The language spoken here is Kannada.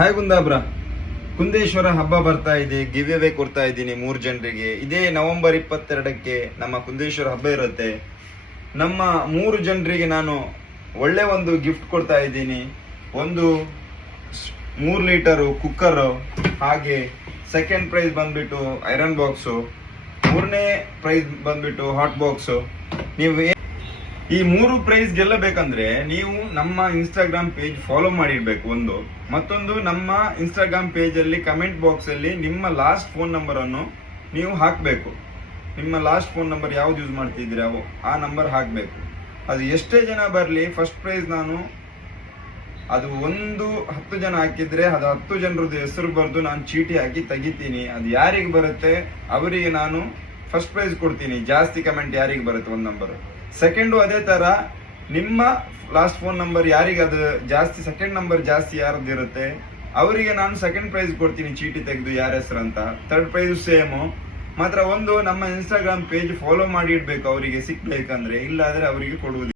ಹಾಯ್ ಕುಂದಾಬ್ರ, ಕುಂದೇಶ್ವರ ಹಬ್ಬ ಬರ್ತಾ ಇದೆ. ಗಿವ್ ಅವೇ ಕೊಡ್ತಾ ಇದ್ದೀನಿ 3 ಜನರಿಗೆ. ಇದೇ ನವೆಂಬರ್ 22ಕ್ಕೆ ನಮ್ಮ ಕುಂದೇಶ್ವರ ಹಬ್ಬ ಇರುತ್ತೆ. ನಮ್ಮ 3 ಜನರಿಗೆ ನಾನು ಒಳ್ಳೆ ಒಂದು ಗಿಫ್ಟ್ ಕೊಡ್ತಾ ಇದ್ದೀನಿ. ಒಂದು 3 ಲೀಟರು ಕುಕ್ಕರ್, ಹಾಗೆ ಸೆಕೆಂಡ್ ಪ್ರೈಸ್ ಬಂದ್ಬಿಟ್ಟು ಐರನ್ ಬಾಕ್ಸು, 3ನೇ ಪ್ರೈಸ್ ಬಂದ್ಬಿಟ್ಟು ಹಾಟ್ ಬಾಕ್ಸು. ನೀವು ಈ 3 ಪ್ರೈಸ್ ಗೆಲ್ಲಬೇಕಂದ್ರೆ ನೀವು ನಮ್ಮ ಇನ್ಸ್ಟಾಗ್ರಾಮ್ ಪೇಜ್ ಫಾಲೋ ಮಾಡಿರ್ಬೇಕು. ಮತ್ತೊಂದು ನಮ್ಮ ಇನ್ಸ್ಟಾಗ್ರಾಮ್ ಪೇಜ್ ಅಲ್ಲಿ ಕಮೆಂಟ್ ಬಾಕ್ಸ್ ಅಲ್ಲಿ ನಿಮ್ಮ ಲಾಸ್ಟ್ ಫೋನ್ ನಂಬರ್ ಅನ್ನು ನೀವು ಹಾಕಬೇಕು. ನಿಮ್ಮ ಲಾಸ್ಟ್ ಫೋನ್ ನಂಬರ್ ಯಾವ್ದು ಯೂಸ್ ಮಾಡ್ತಿದ್ದೀರಾ ಆ ನಂಬರ್ ಹಾಕಬೇಕು. ಅದು ಎಷ್ಟೇ ಜನ ಬರಲಿ, ಫಸ್ಟ್ ಪ್ರೈಸ್ ನಾನು ಅದು 10 ಜನ ಹಾಕಿದ್ರೆ ಅದು 10 ಜನರದ್ದು ಹೆಸರು ಬರೆದು ನಾನು ಚೀಟಿ ಹಾಕಿ ತೆಗಿತೀನಿ. ಅದು ಯಾರಿಗೆ ಬರುತ್ತೆ ಅವರಿಗೆ ನಾನು ಫಸ್ಟ್ ಪ್ರೈಸ್ ಕೊಡ್ತೀನಿ. ಜಾಸ್ತಿ ಕಮೆಂಟ್ ಯಾರಿಗೆ ಬರುತ್ತೆ ಒಂದು ನಂಬರ್. ಸೆಕೆಂಡು ಅದೇ ತರ, ನಿಮ್ಮ ಲಾಸ್ಟ್ ಫೋನ್ ನಂಬರ್ ಯಾರಿಗೆ ಅದು ಜಾಸ್ತಿ, ಸೆಕೆಂಡ್ ನಂಬರ್ ಜಾಸ್ತಿ ಯಾರದ್ದು ಇರುತ್ತೆ ಅವರಿಗೆ ನಾನು ಸೆಕೆಂಡ್ ಪ್ರೈಸ್ ಕೊಡ್ತೀನಿ ಚೀಟಿ ತೆಗೆದು ಯಾರ ಹೆಸರು ಅಂತ. Third prize same. ಮಾತ್ರ ನಮ್ಮ ಇನ್ಸ್ಟಾಗ್ರಾಮ್ ಪೇಜ್ ಫಾಲೋ ಮಾಡಿ ಇಡ್ಬೇಕು ಅವರಿಗೆ ಸಿಕ್ಬೇಕಂದ್ರೆ, ಇಲ್ಲಾದ್ರೆ ಅವರಿಗೆ ಕೊಡುವುದಿಲ್ಲ.